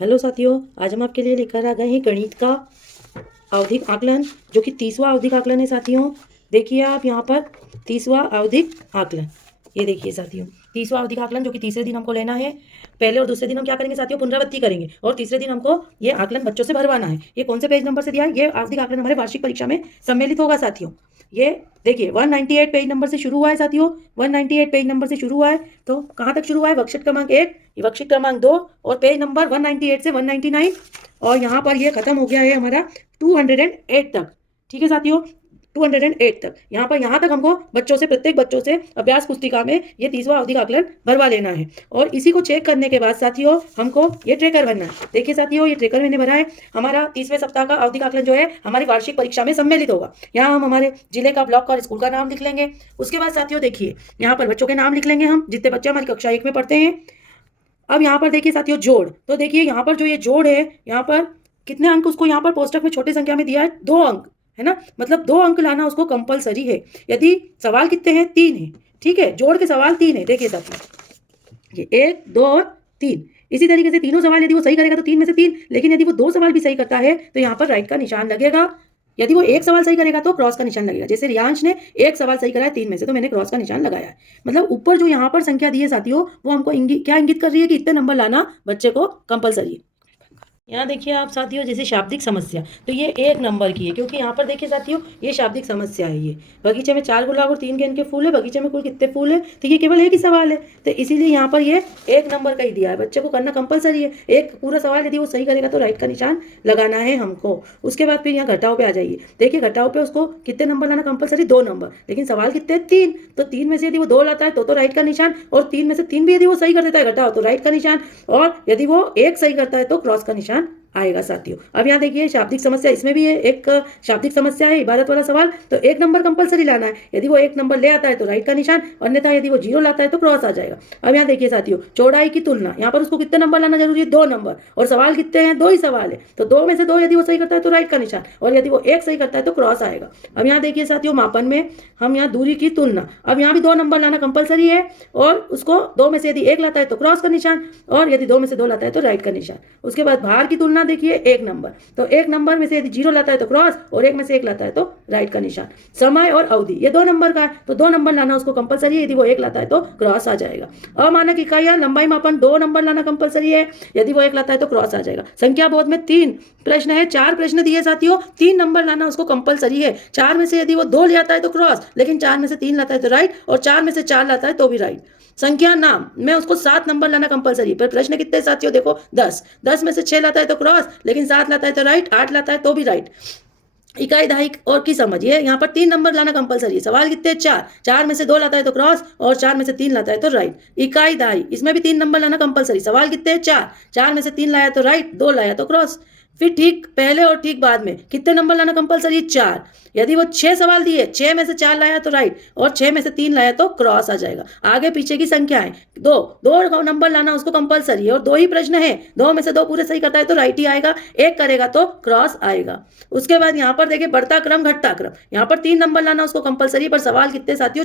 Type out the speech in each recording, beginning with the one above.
Hello साथियों, आज हम आपके लिए लेकर आ गए हैं गणित का आवधिक आकलन, जो कि 30वां आवधिक आकलन है साथियों। देखिए आप यहाँ पर 30वां आवधिक आकलन, ये देखिए साथियों 30वां आवधिक आकलन, जो कि तीसरे दिन हमको लेना है। पहले और दूसरे दिन हम क्या करेंगे साथियों, पुनरावृत्ति करेंगे, और तीसरे दिन हमको ये आकलन बच्चों से भरवाना है। ये कौन से पेज नंबर से दिया है? ये आवधिक आकलन हमारे वार्षिक परीक्षा में सम्मिलित होगा साथियों। ये देखिए 198 पेज नंबर से शुरू हुआ है साथियों, 198 पेज नंबर से शुरू हुआ है। तो कहाँ तक शुरू हुआ है? वर्कशीट क्रमांक 1, वर्कशीट क्रमांक 2 और पेज नंबर 198 से 199, और यहाँ पर ये खत्म हो गया है हमारा 208 तक। ठीक है साथियों, 208 तक। यहाँ तक हमको बच्चों से, प्रत्येक बच्चों से अभ्यास पुस्तिका में ये 30वां आवधिक आकलन भरवा लेना है। और इसी को चेक करने के बाद साथियों हमको ये ट्रेकर भरना है। देखिए साथियों, ये ट्रेकर मैंने भरा है। हमारा 30वें सप्ताह का आवधिक आकलन जो है हमारी वार्षिक परीक्षा में सम्मिलित होगा। यहाँ हम हमारे जिले का, ब्लॉक का और स्कूल का नाम लिख लेंगे। उसके बाद साथियों देखिए, यहाँ पर बच्चों के नाम लिख लेंगे हम, जितने बच्चे हमारी कक्षा 1 में पढ़ते हैं। अब यहाँ पर देखिए साथियों जोड़, तो देखिए यहाँ पर जो ये जोड़ है, यहाँ पर कितने अंक उसको यहाँ पर पोस्टक में छोटी संख्या में दिया है, 2 अंक है ना, मतलब 2 अंक लाना उसको कंपलसरी है। यदि सवाल कितने हैं? 3 है। ठीक है, जोड़ के सवाल 3 है। देखिए साथियों, ये 1, 2 और 3। इसी तरीके से तीनों सवाल यदि वो सही करेगा तो 3 में से 3, लेकिन यदि वो 2 सवाल भी सही करता है तो यहाँ पर राइट का निशान लगेगा। यदि वो 1 सवाल सही करेगा तो क्रॉस का निशान लगेगा। जैसे रियांश ने 1 सवाल सही करा है 3 में से, तो मैंने क्रॉस का निशान लगाया है। मतलब ऊपर जो यहाँ पर संख्या दी है साथियों, वो हमको क्या इंगित कर रही है कि इतने नंबर लाना बच्चे को कंपलसरी है। यहाँ देखिए आप साथियों, जैसे शाब्दिक समस्या, तो ये 1 नंबर की है, क्योंकि यहाँ पर देखिए साथियों ये शाब्दिक समस्या है। ये बगीचे में 4 गुलाब और 3 गेंद के फूल है, बगीचे में कुल कितने फूल है? तो ये केवल एक ही सवाल है, तो इसीलिए यहाँ पर ये 1 नंबर का ही दिया है। बच्चे को करना कंपलसरी है। एक पूरा सवाल यदि वो सही करेगा तो राइट का निशान लगाना है हमको। उसके बाद फिर यहाँ घटाव पे आ जाइए। देखिए घटाव पे उसको कितने नंबर लाना कंपलसरी? 2 नंबर, लेकिन सवाल कितने? 3। तो 3 में से यदि वो 2 लाता है तो राइट का निशान, और 3 में से 3 भी यदि वो सही कर देता है घटाव, तो राइट का निशान, और यदि वो 1 सही करता है तो क्रॉस का निशान आएगा साथियों। अब यहाँ देखिए शाब्दिक समस्या, इसमें भी है एक शाब्दिक समस्या है, इबारत वाला सवाल। तो 1 नंबर कंपलसरी लाना है। यदि वो 1 नंबर ले आता है तो राइट का निशान, अन्यथा यदि वो 0 लाता है तो क्रॉस आ जाएगा। अब यहाँ देखिए साथियों, चौड़ाई की तुलना, यहाँ पर उसको कितने नंबर लाना जरूरी है? 2 नंबर, और सवाल कितने हैं? 2 ही सवाल है। तो 2 में से 2 यदि वो सही करता है तो राइट का निशान, और यदि वो 1 सही करता है तो क्रॉस आएगा। अब यहाँ देखिए साथियों, मापन में हम यहाँ दूरी की तुलना, अब यहाँ भी 2 नंबर लाना कंपलसरी है, और उसको 2 में से यदि 1 लाता है तो क्रॉस का निशान, और यदि 2 में से 2 लाता है तो राइट का निशान। उसके बाद भार की तुलना देखिए, 1 नंबर, तो 1 नंबर में से यदि 0 लाता है तो क्रॉस, और 1 में से 1 लाता है तो राइट का निशान। समय और अवधि, ये 2 नंबर का है, तो 2 नंबर लाना उसको कंपलसरी है। यदि वो 1 लाता है तो क्रॉस आ जाएगा। अमानक इकाइयां, लंबाई मापन, 2 नंबर लाना कंपलसरी है। यदि वो 1 लाता है तो क्रॉस आ जाएगा। संख्या बोध में 3 प्रश्न है, 4 प्रश्न दिए साथियों, 3 नंबर लाना उसको कंपलसरी है। 4 में से यदि वो 2 ले आता है तो क्रॉस, लेकिन 4 में से 3 लाता है तो राइट, और 4 में से 4 लाता है तो भी राइट। संख्या नाम में उसको 7 नंबर लाना कंपलसरी है। पर प्रश्न कितने साथियों? देखो 10 में से 6 लाता है तो क्रॉस, लेकिन 7 लाता है तो राइट, 8 लाता है तो भी राइट। इकाई दहाई और की समझिए, यहाँ पर 3 नंबर लाना कंपलसरी है। सवाल कितने? 4 में से 2 लाता है तो क्रॉस, और 4 में से 3 लाता है तो राइट। इकाई दहाई, इसमें भी 3 नंबर लाना कंपलसरी। सवाल कितने? 4 में से 3 लाया तो राइट, 2 लाया तो क्रॉस। फिर ठीक पहले और ठीक बाद में कितने नंबर लाना कंपलसरी? 4। यदि वो 6 सवाल दिए, 6 में से 4 लाया तो राइट, और 6 में से 3 लाया तो क्रॉस आ जाएगा। आगे पीछे की संख्याएं, 2 नंबर लाना उसको कंपलसरी है, और 2 ही प्रश्न है। 2 में से 2 पूरे सही करता है तो राइट ही आएगा, 1 करेगा तो क्रॉस आएगा। उसके बाद यहाँ पर देखिए बढ़ता क्रम घटता क्रम, यहाँ पर 3 नंबर लाना उसको कंपलसरी, पर सवाल कितने साथियों?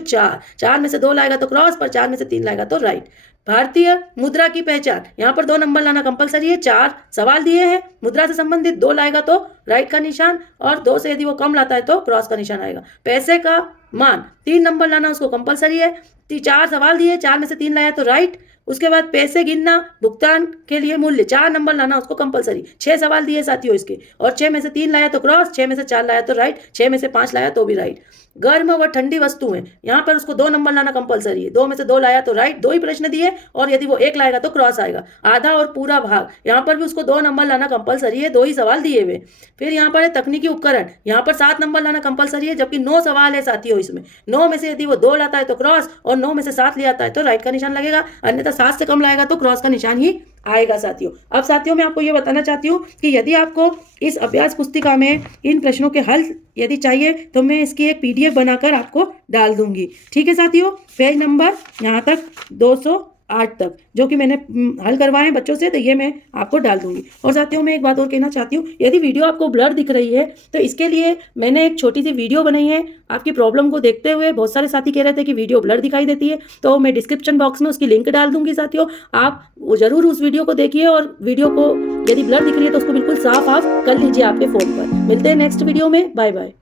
4 में से 2 लाएगा तो क्रॉस, पर 4 में से 3 लाएगा तो राइट। भारतीय मुद्रा की पहचान, यहाँ पर 2 नंबर लाना कंपलसरी है। 4 सवाल दिए हैं, मुद्रा से संबंधित 2 लाएगा तो राइट का निशान, और 2 से यदि वो कम लाता है तो क्रॉस का निशान आएगा। पैसे का मान, 3 नंबर लाना उसको कंपलसरी है। 4 सवाल दिए, 4 में से 3 लाया तो राइट। उसके बाद पैसे गिनना, भुगतान के लिए मूल्य, 4 नंबर लाना उसको कंपलसरी। 6 सवाल दिए साथियों इसके, और 6 में से 3 लाया तो क्रॉस, 6 में से 4 लाया तो राइट, 6 में से 5 लाया तो भी राइट। गर्म व ठंडी वस्तुएं, यहाँ पर उसको 2 नंबर लाना कंपलसरी है। 2 में से 2 लाया तो राइट, 2 ही प्रश्न दिए, और यदि वो 1 लाएगा तो क्रॉस आएगा। आधा और पूरा भाग, यहाँ पर भी उसको 2 नंबर लाना कंपलसरी है, 2 ही सवाल दिए हुए। फिर यहाँ पर है तकनीकी उपकरण, यहाँ पर 7 नंबर लाना कंपलसरी है, जबकि 9 सवाल है साथियों इसमें। 9 में से यदि वो 2 लाता है तो क्रॉस, और 9 में से 7 ले आता है तो राइट का निशान लगेगा, अन्यथा 7 से कम लाएगा तो क्रॉस का निशान ही आएगा साथियों। अब साथियों मैं आपको ये बताना चाहती हूँ कि यदि आपको इस अभ्यास पुस्तिका में इन प्रश्नों के हल यदि चाहिए तो मैं इसकी एक PDF बनाकर आपको डाल दूंगी। ठीक है साथियों, पेज नंबर यहाँ तक 200 8 तक, जो कि मैंने हल करवाए हैं बच्चों से, तो ये मैं आपको डाल दूंगी। और साथियों मैं एक बात और कहना चाहती हूँ, यदि वीडियो आपको ब्लर दिख रही है तो इसके लिए मैंने एक छोटी सी वीडियो बनाई है आपकी प्रॉब्लम को देखते हुए। बहुत सारे साथी कह रहे थे कि वीडियो ब्लर दिखाई देती है, तो मैं डिस्क्रिप्शन बॉक्स में उसकी लिंक डाल दूंगी साथियों। आप ज़रूर उस वीडियो को देखिए और वीडियो को यदि ब्लर दिख रही है तो उसको बिल्कुल साफ आप कर लीजिए आपके फ़ोन पर। मिलते हैं नेक्स्ट वीडियो में, बाय बाय।